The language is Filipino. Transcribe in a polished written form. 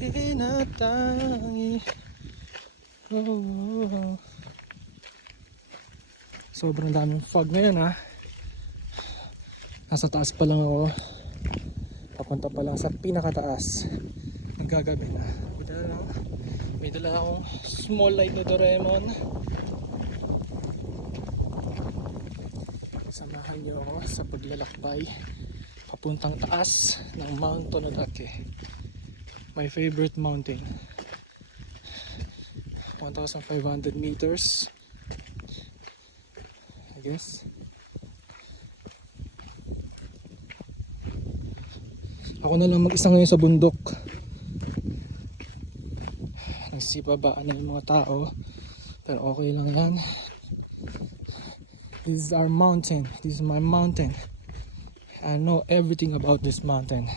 tinatangi. Oh. Sobrang daming fog ngayon ha. Nasa taas pa lang ako. Papunta pa lang sa pinakataas. Naggagabi na. May dala akong small light na Doraemon. Samahan niyo ako sa paglalakbay papuntang taas ng Mount Tonodake. My favorite mountain. 1,500 meters, I guess. Ako na lang mag-isa ngayon sa bundok. Nagsibabaan na yung mga tao, pero okay lang yan. This is our mountain. This is my mountain. I know everything about this mountain.